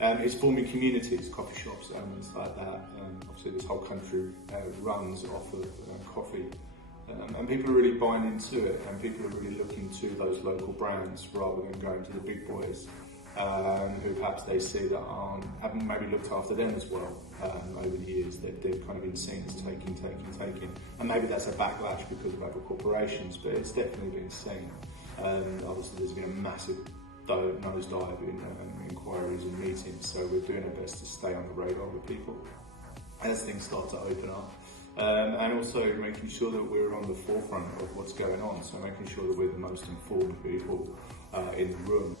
It's forming communities, coffee shops and things like that. Obviously this whole country runs off of coffee. And people are really buying into it, and people are really looking to those local brands rather than going to the big boys, who perhaps they see that haven't maybe looked after them as well over the years. They've kind of been seen as taking. And maybe that's a backlash because of other corporations, but it's definitely been seen. Obviously there's been a massive nosedive in inquiries and meetings, so we're doing our best to stay on the radar with people as things start to open up. And also making sure that we're on the forefront of what's going on, so making sure that we're the most informed people in the room.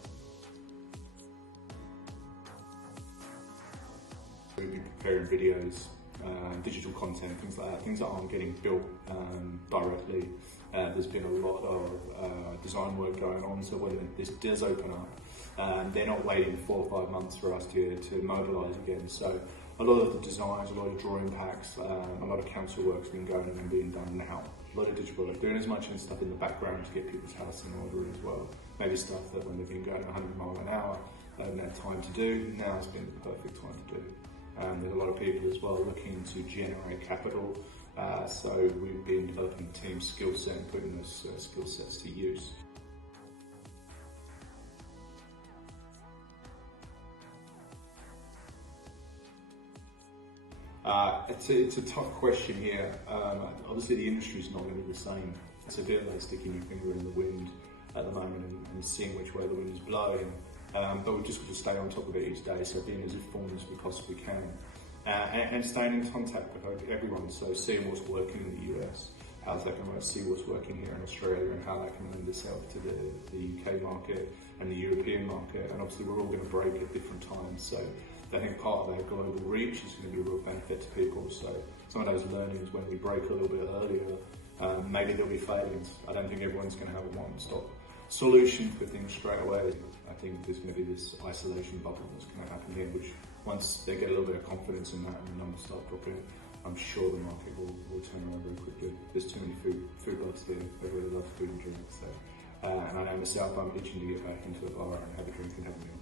We'll be preparing videos, digital content, things like that, things that aren't getting built directly. There's been a lot of design work going on, so when this does open up, they're not waiting 4 or 5 months for us to mobilise again. So a lot of the designs, a lot of drawing packs, a lot of council work's been going on and being done now. A lot of digital work, doing as much stuff in the background to get people's house in order as well. Maybe stuff that when they've been going 100 miles an hour, they haven't had time to do. Now has been the perfect time to do. There's a lot of people as well looking to generate capital, so we've been developing the team's skill set and putting those skill sets to use. It's a tough question here. Obviously the industry is not going to be the same. It's a bit like sticking your finger in the wind at the moment and seeing which way the wind is blowing. But we've just got to stay on top of it each day, so being as informed as we possibly can. And staying in contact with everyone, so seeing what's working in the US, how's that going to work, see what's working here in Australia and how that can lend itself to the UK market and the European market. And obviously we're all going to break at different times, so I think part of our global reach is going to be a real benefit to people. So some of those learnings, when we break a little bit earlier, maybe there'll be failings. I don't think everyone's going to have a one-stop solution for things straight away. I think there's going to be this isolation bubble that's going to happen here, which once they get a little bit of confidence in that and the numbers start dropping, I'm sure the market will turn around very quickly. There's too many food lovers here. They really love food and drink. So, and I know myself, I'm itching to get back into a bar and have a drink and have a meal.